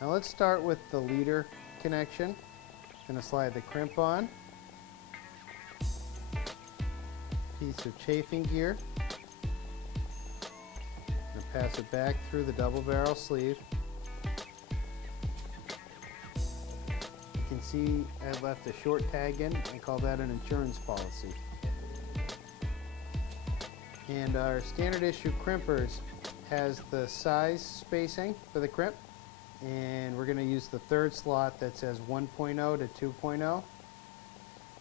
Now let's start with the leader connection. Going to slide the crimp on. Piece of chafing gear. Going to pass it back through the double barrel sleeve. You can see I left a short tag in. I call that an insurance policy. And our standard issue crimpers has the size spacing for the crimp, and we're going to use the third slot that says 1.0 to 2.0.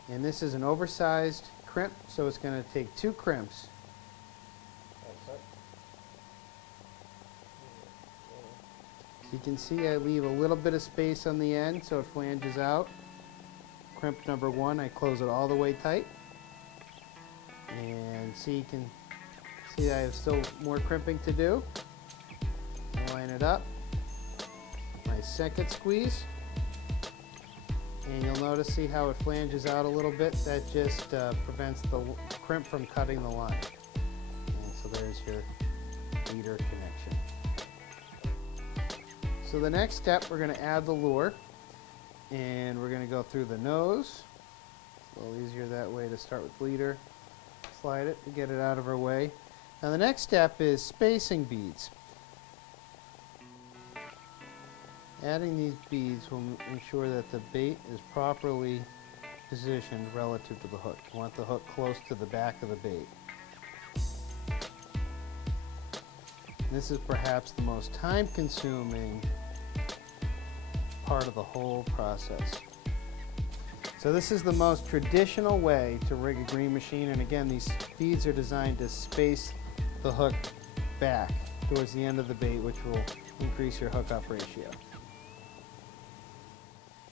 And this is an oversized crimp, so it's going to take 2 crimps. You can see I leave a little bit of space on the end so it flanges out. Crimp number 1, I close it all the way tight. And you can see I have still more crimping to do. Line it up. My second squeeze. And you'll notice, see how it flanges out a little bit? That just prevents the crimp from cutting the line. And so there's your leader connection. So the next step, we're going to add the lure. And we're going to go through the nose. It's a little easier that way to start with leader. Slide it to get it out of our way. Now the next step is spacing beads. Adding these beads will ensure that the bait is properly positioned relative to the hook. You want the hook close to the back of the bait. This is perhaps the most time-consuming part of the whole process. So this is the most traditional way to rig a green machine, and again, these beads are designed to space the hook back towards the end of the bait, which will increase your hook-up ratio.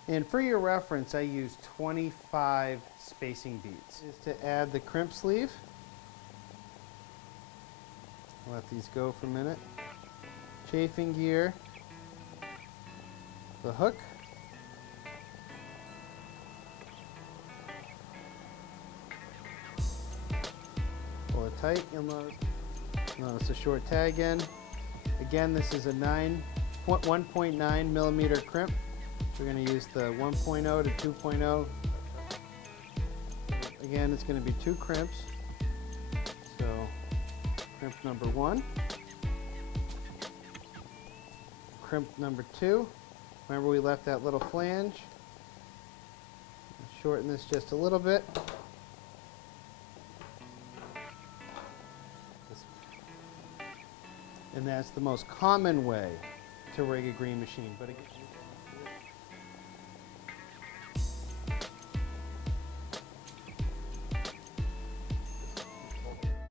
And for your reference, I use 25 spacing beads. Is to add the crimp sleeve. Let these go for a minute. Chafing gear. The hook. Pull it tight, you'll notice a short tag end. Again, this is a 1.9 millimeter crimp. We're going to use the 1.0 to 2.0. Again, it's going to be 2 crimps. So, crimp number 1. Crimp number 2. Remember, we left that little flange. Shorten this just a little bit. And that's the most common way to rig a green machine. But again,